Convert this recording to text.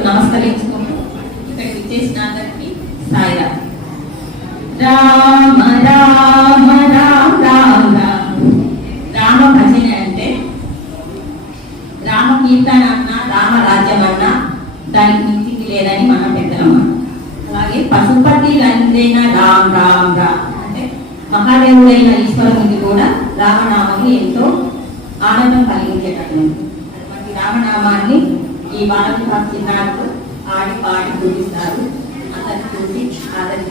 నమస్కరించుకుంటూ ఇక్కడికి చేసిన అందరికీ సాయిరా. రామ రామ రామ రామ రామ భజన అంటే రామ కీర్తన అన్నా రామ రాజ్యం అన్నా దానికి మించికి లేదని మన పెద్దలమ్మ. అలాగే పశుపతి లందైన రామ్ రామ్ రామ్ అంటే మహాదేవుడైన ఈశ్వరునికి కూడా రామనామం ఎంతో ఆనందం కలిగించేటట్లుంది. అటువంటి రామనామాన్ని ఈ బాలక చిన్నారులు ఆడి పాడి పూజిస్తారు. అందరిని చూసి ఆదరి